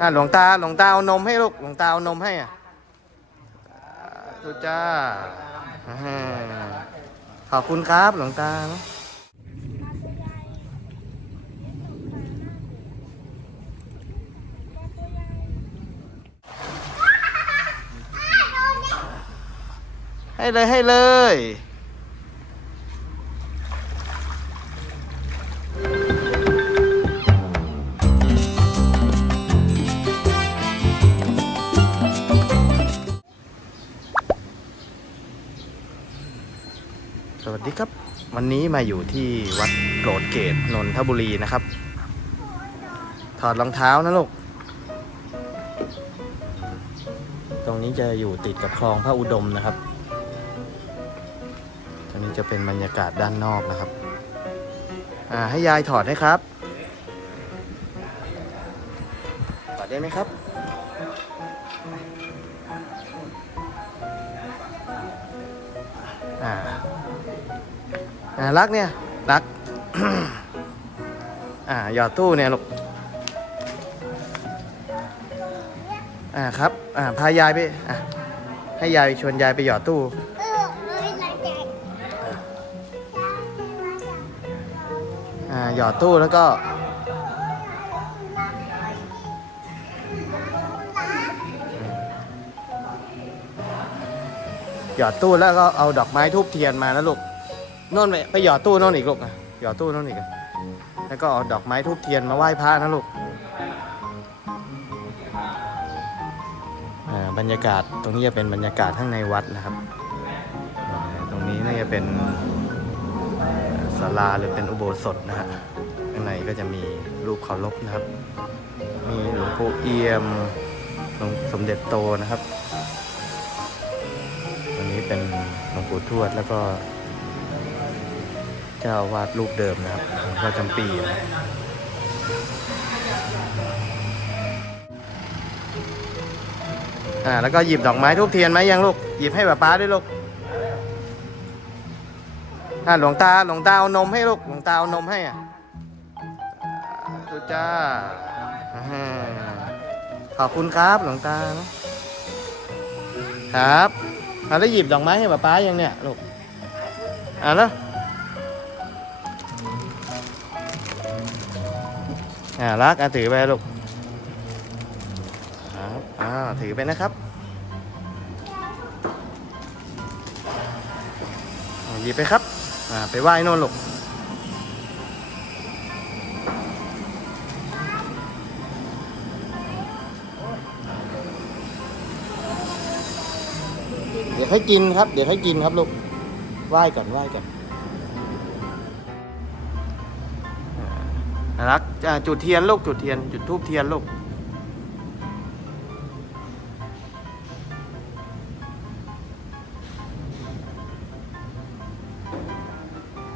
อะหลวงตาหลวงตาเอานมให้ลูกหลวงตาเอานมให้อะทุจ้าอ่าขอบคุณครับหลวงตาเนอะให้เลยให้เลย สวัสดีครับ วันนี้มาอยู่ที่วัดโกรธเกตนนทบุรีนะครับ ถอดรองเท้านะลูก ตรงนี้จะอยู่ติดกับคลองพระอุดมนะครับ ตรงนี้จะเป็นบรรยากาศด้านนอกนะครับ อ่าให้ยายถอดให้ครับ ถอดได้ไหมครับอ่า อ่ารักเนี่ย รัก อ่าหยอดตู้เนี่ยลูกอ่าครับ อ่าพายายไปอะให้ยายชวนยายไปหยอดตู้ เออไม่ไรแจกอ่าหยอดตู้แล้วก็หยอดตู้แล้วก็เอาดอกไม้ทูบเทียนมานะลูก โน่นไปไปหยอดตู้โน่นอีกลูกอะหยอดตู้โน่นอีกอะแล้วก็เอาดอกไม้ทูบเทียนมาไหว้พระนะลูกอ่าบรรยากาศตรงนี้จะเป็นบรรยากาศข้างในวัดนะครับ ตรงนี้น่าจะเป็นศาลาหรือเป็นอุโบสถนะฮะข้างในก็จะมีรูปเคารพนะครับ มีหลวงปู่เอี่ยมหลวงสมเด็จโตนะครับวันนี้เป็นหลวงปู่ทวดแล้วก็ เจ้าวาดรูปเดิมนะครับวงพ่อจำปีนะอ่าแล้วก็หยิบดอกไม้ทูบเทียนไหมยังลูก หยิบให้ป้าป้าด้วยลูกอ่าหลวงตาหลวงตาเอานมให้ลูกหลวงตาเอานมให้อะทุจ้าขอบคุณครับหลวงตานะครับแล้วหยิบดอกไม้ให้ป๊าป๊ายังเนี่ยลูกอะแล้ว อ่ารักอะถือไปลูกครับอ่าถือไปนะครับหยิบไปครับอ่าไปไหว้น่นลูกเดี๋ยวให้กินครับ เดี๋ยวให้กินครับลูกไหว้ก่อนไหว้ก่อน อ่ารักจุดเทียนลูกจุดเทียน จุดทูบเทียนลูก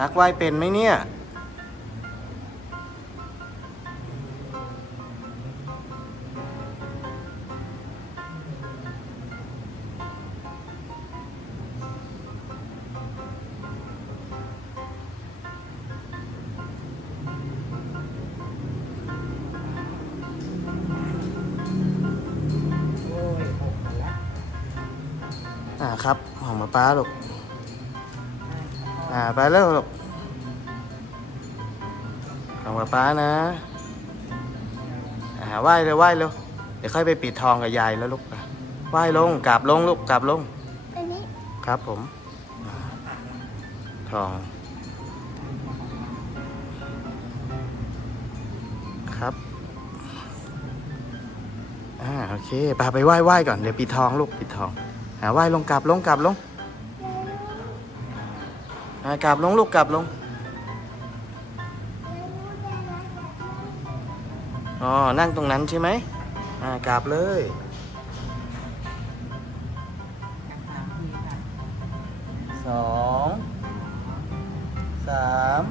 รักไหวเป็นไหมเนี่ย ป้าลูก อ่าไปแล้วลูกของมาป้านะ อ่าไหว้เลยไหว้เร็วเดี๋ยวค่อยไปปิดทองกับยายแล้วลูกอะไหว้ลงกราบลงลูกกราบลง อันนี้ครับผมอ่าทอง ครับ อ่าโอเคปาไปไหว้ไหว้ก่อนเดี๋ยวปิดทองลูกปิดทองอ่าไหว้ลงกลับลงกลับลง อ่ากลับลงลูกกลับลง อ๋อ นั่งตรงนั้นใช่ไหมอ่ากลับเลย สอง สาม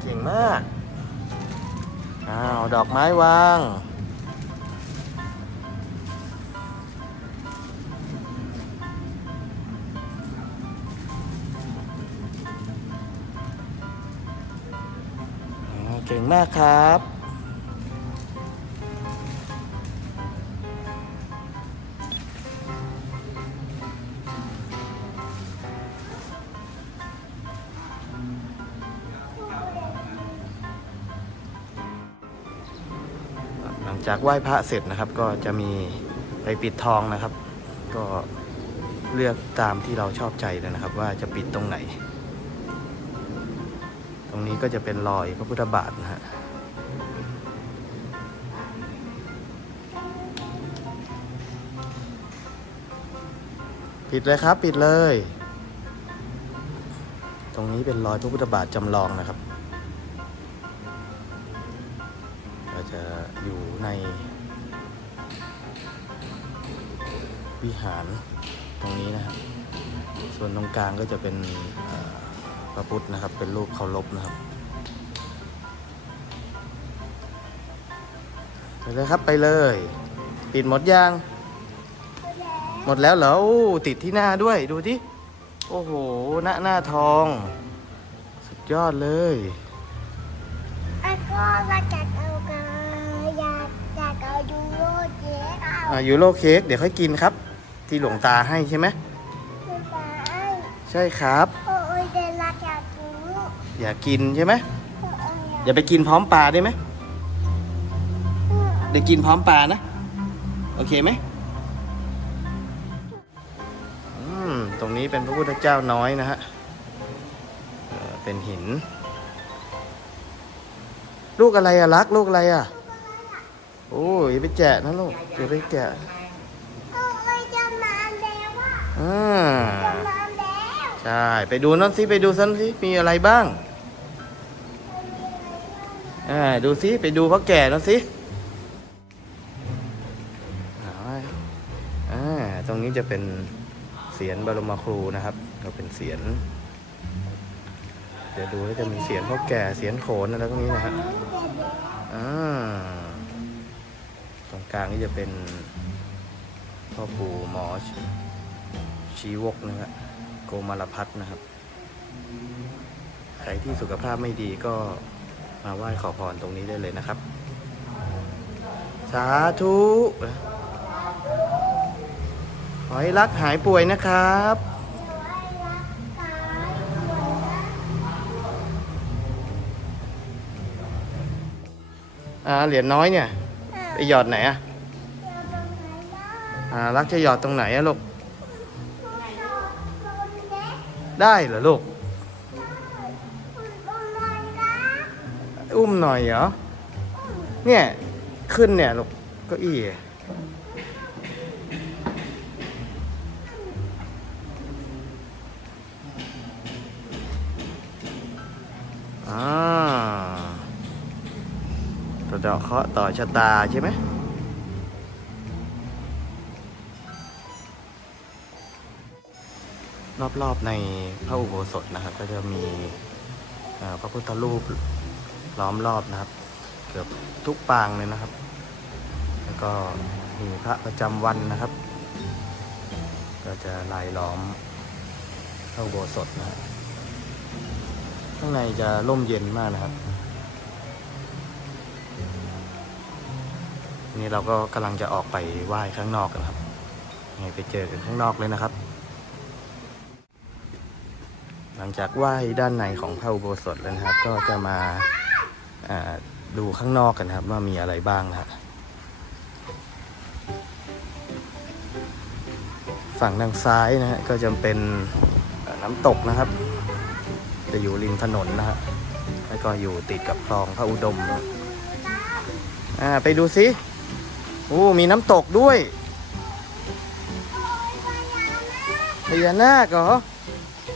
เก่งมาก อ้าว ดอกไม้วาง ก่งมากครับ หลังจากไหว้พระเสร็จนะครับ ก็จะมีไปปิดทองนะครับ ก็เลือกตามที่เราชอบใจเลยนะครับ ว่าจะปิดตรงไหน รงนี้ก็จะเป็นรอยพระพุทธบาทนะฮะปิดเลยครับ ปิดเลย ตรงนี้เป็นรอยพระพุทธบาทจำลองนะครับก็จะอยู่ใน วิหารตรงนี้นะครับ ส่วนตรงกลางก็จะเป็น พระพุทธนะครับ เป็นรูปเคารพนะครับไปเลยครับไปเลยปิดหมดยังหมดแล้วเหรออู้ติดที่หน้าด้วยดูที่โอ้โหหน้าหน้าทอง สุดยอดเลยแล้วก็มาจัดเอากาอยากอยากเอาดูโรดเจ๊เอาอ่ายูโรเค้กเดี๋ยวค่อยกินครับ ที่หลวงตาให้ใช่ไหมไม่ได้ใช่ครับ อยากกินใช่ไหมโอ้ยอยากอย่าไปกินพร้อมปลาได้ไหมเดี๋ยวกินพร้อมปลานะ โอเคไหมอืมตรงนี้เป็นพระพุทธเจ้าน้อยนะฮะเอ่อเป็นหิน ลูกอะไรอะรักลูกอะไรอะโอ้ยอย่าไปแกะนะลูกอย่าไปแกะโอ้ยจะนานแล้วอะอ่าจะนานแล้วใช่ ไปดูนั่นสิ ไปดูนั่นสิ มีอะไรบ้าง อ่าดูสิไปดูพ่อแก่นั่นสิอ่าตรงนี้จะเป็นเสียนบรมครูนะครับ ก็เป็นเสียนเดี๋ยวดูแล้วจะมีเสียนพ่อแก่เสียนโขนอะไรพวกนี้นะฮะอ่าตรงกลางนี่จะเป็นพ่อปู่หมอชชีวกนะฮะโกมารพัฒนะครับ ใครที่สุขภาพไม่ดีก็ มาไหว้ขอพรตรงนี้ได้เลยนะครับ สาธุขอให้รักหายป่วยนะครับ อ่าเหรียญน้อยเนี่ยไปหยอดไหนอะอ่ารักจะหยอดตรงไหนอะลูก ได้เหรอลูก อุ้มหน่อยเหรอ เนี่ย ขึ้นเนี่ยลูกก็อี้อะอ่าต่อดอกเคาะต่อชะตาใช่ไหมรอบๆในพระอุโบสถนะครับ ก็จะมีพระพุทธรูป ล้อมรอบนะครับ เกือบทุกปางเลยนะครับ แล้วก็มีพระประจำวันนะครับ ก็จะลายล้อมพระอุโบสถนะข้างในจะร่มเย็นมากนะครับ นี่เราก็กำลังจะออกไปไหว้ข้างนอกกันครับไงไปเจอกันข้างนอกเลยนะครับ หลังจากไหว้ด้านในของพระอุโบสถแล้วนะครับ ก็จะมา ดูข้างนอกกันครับว่ามีอะไรบ้างนะฮะฝั่งทางซ้ายนะฮะก็จะเป็นน้ำตกนะครับ จะอยู่ริมถนนนะฮะแล้วก็อยู่ติดกับคลองพระอุดมนะอ่าไปดูสิโอ้มีน้ำตกด้วยพญานาคเหรอ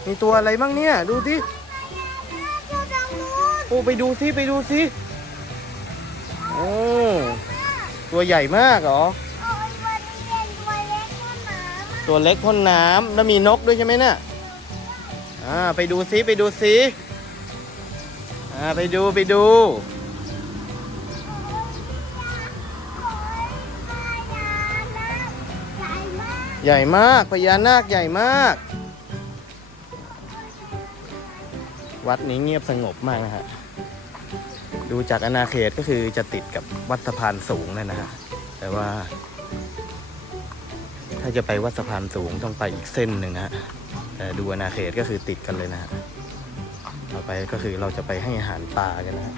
มีตัวอะไรบ้างเนี่ย ดูสิ โอ้ไปดูสิไปดูสิโอ้ตัวใหญ่มากเหรอ ตัวเล็กพ่นน้ำแล้วมีนกด้วยใช่ไหมเนี่ยอ่าไปดูสิไปดูสิอ่าไปดูไปดูใหญ่มากพญานาคใหญ่มาก วัดนี้เงียบสงบมากนะฮะ ดูจากอาณาเขตก็คือจะติดกับวัดสะพานสูงนั่นนะฮะ แต่ว่า ถ้าจะไปวัดสะพานสูงต้องไปอีกเส้นหนึ่งฮะ แต่ดูอาณาเขตก็คือติดกันเลยนะฮะต่อไปก็คือเราจะไปให้อาหารปลากันนะฮะ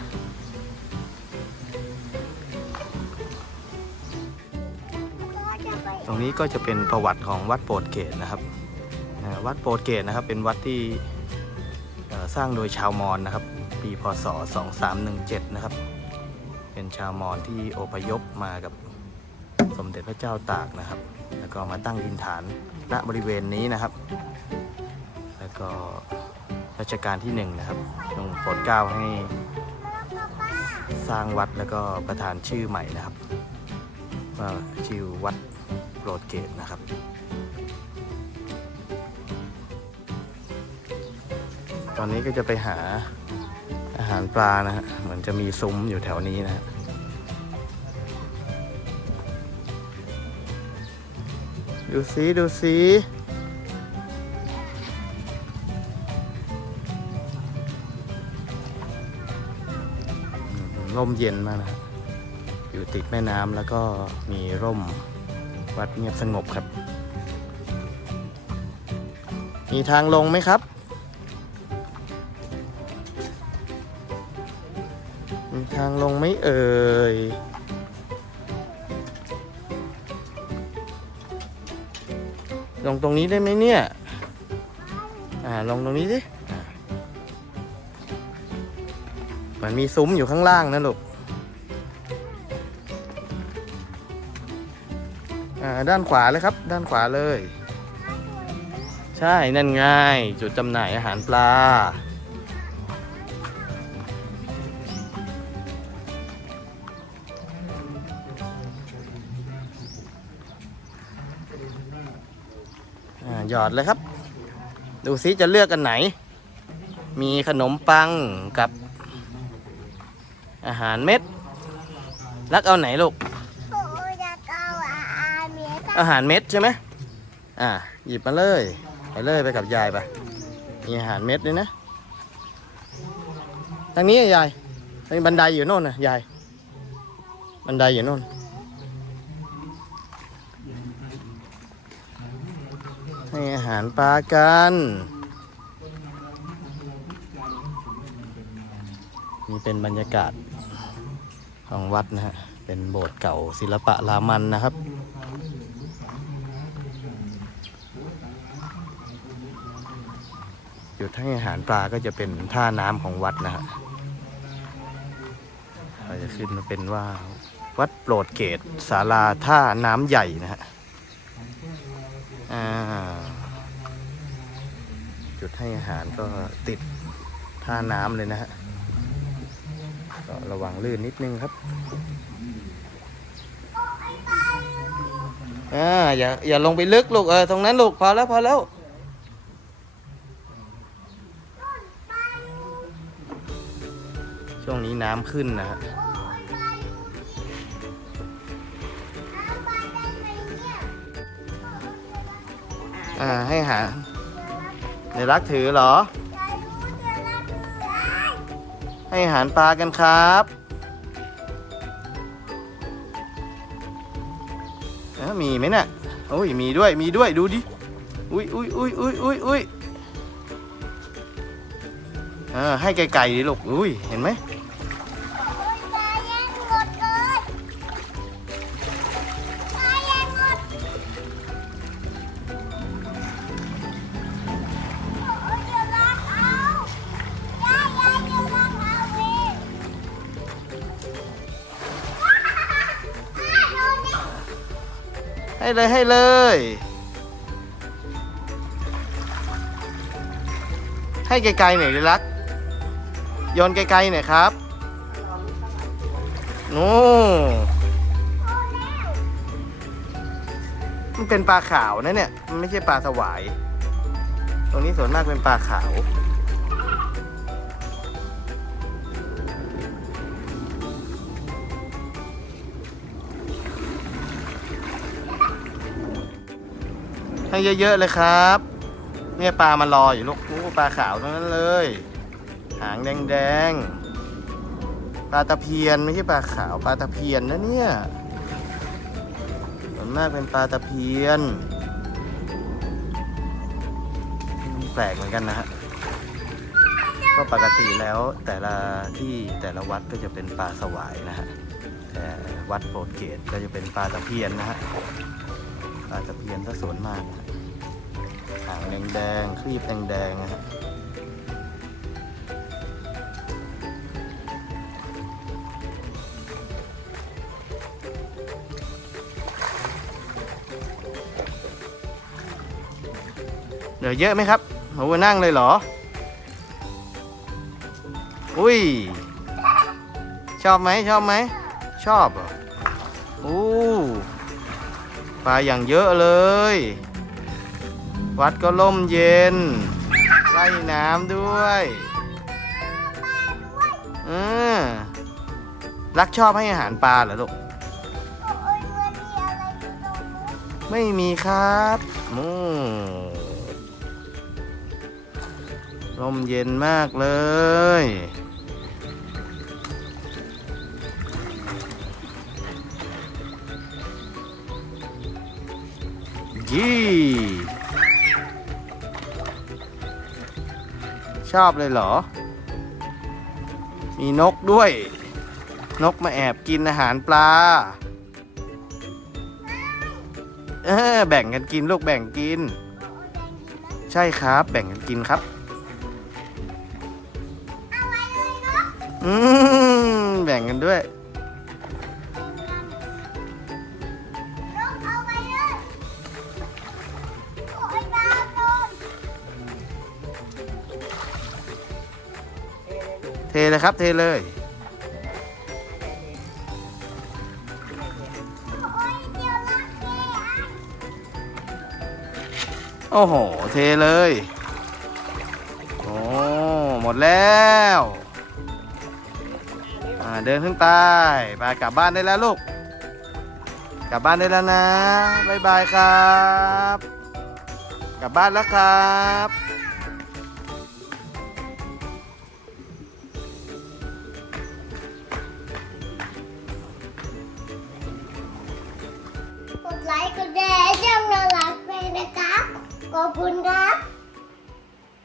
ตรงนี้ก็จะเป็นประวัติของวัดโปรดเกตนะครับ วัดโปรดเกตนะครับเป็นวัดที่ สร้างโดยชาวมอญนะครับ ปีพศ 2317 นะครับ เป็นชาวมอญที่อพยพมากับสมเด็จพระเจ้าตากนะครับ แล้วก็มาตั้งดินฐานณบริเวณนี้นะครับ แล้วก็รัชกาลที่หนึ่งนะครับทรงโปรดเกล้าให้สร้างวัดแล้วก็ประทานชื่อใหม่นะครับว่าชื่อวัดโปรดเกตนะครับ ตอนนี้ก็จะไปหาอาหารปลานะฮะ เหมือนจะมีซุ้มอยู่แถวนี้นะฮะดูสิดูสิร่มเย็นมากนะฮะอยู่ติดแม่น้ำแล้วก็มีร่มวัดเงียบสงบครับ มีทางลงไหมครับ งตรงนี้ได้ไหมเนี่ย อ่าลงตรงนี้สิมันมีซุ้มอยู่ข้างล่างนะลูก อ่าด้านขวาเลยครับ ด้านขวาเลย ใช่นั่นไงจุดจำหน่ายอาหารปลา หยอดเลยครับ ดูซิจะเลือกกันไหน มีขนมปังกับ อาหารเม็ด รักเอาไหนลูกโอ้ยอยากเอาอาอาเมียก็อาหารเม็ดใช่ไหมอ่า หยิบมาเลย ไปเลยไปกับยายไป มีอาหารเม็ดด้วยนะ ทางนี้อะยายทางบันไดอยู่โน่นนะยาย บันไดอยู่โน่น ให้ อาหารปลากัน นี่เป็นบรรยากาศของวัดนะฮะ เป็นโบสถ์เก่าศิลปะรามันนะครับจุดให้อาหารปลาก็จะเป็นท่าน้ำของวัดนะฮะเราจะขึ้นมาเป็นว่าวัดโปรดเกตศาลาท่าน้ำใหญ่นะฮะอ่าจุด ให้อาหารก็ติดท่าน้ำเลยนะฮะก็ระวังลื่นนิดนึงครับอ่าอย่าอย่าลงไปลึกลูกเออตรงนั้นลูกพอแล้วพอแล้วช่วงนี้น้ำขึ้นนะฮะอ่าให้หา เดี๋ยวรักถือเหรอ ให้อาหารปลากันครับเอ้ามีไหมน่ะโอ้ยมีด้วยมีด้วยดูดิอุ้ยอุ้ยอุ้ยอุ้ยอุ้ยอุ้ยอ่าให้ไกลๆดิลูกอุ้ยเห็นไหม เลยให้เลย ให้ไกลๆหน่อยดิรักโยนไกลๆหน่อยครับนู่มันเป็นปลาขาวนะเนี่ย มันไม่ใช่ปลาสวาย ตรงนี้ส่วนมากเป็นปลาขาว ให้เยอะๆเลยครับ เนี่ยปลามารออยู่ลูกปลาขาวทั้งนั้นเลย หางแดงๆ ปลาตะเพียนไม่ใช่ปลาขาวปลาตะเพียนนะเนี่ยส่วนมากเป็นปลาตะเพียน แปลกเหมือนกันนะฮะก็ปกติแล้วแต่ละที่แต่ละวัดก็จะเป็นปลาสวายนะฮะแต่วัดโปรดเกตก็จะเป็นปลาตะเพียนนะฮะปลาตะเพียนก็สวนมากนะ แดงๆครีบแดงๆนะฮะเหลือเยอะไหมครับโอ้นั่งเลยเหรอ อุ้ย ชอบไหมชอบไหม ชอบเหรออู้ปลาอย่างเยอะเลย วัดก็ล่มเย็นไล่น้ำด้วยเออรักชอบให้อาหารปลาเหรอลูกไรอยู่ตรงนู้นไม่มีครับมูลมเย็นมากเลย ยี่ ชอบเลยเหรอ มีนกด้วย นกมาแอบกินอาหารปลา เออแบ่งกันกินลูกแบ่งกินโอ้ยแดงดีนะใช่ครับ แบ่งกันกินครับเอาไว้เลยเนาะอืมแบ่งกันด้วย เลยครับ เทเลย โอ้โห เทเลย โอ้หมดแล้วเดินขึ้นไปไปกลับบ้านได้แล้วลูก กลับบ้านได้แล้วนะ บ๊ายบายครับ กลับบ้านแล้วครับ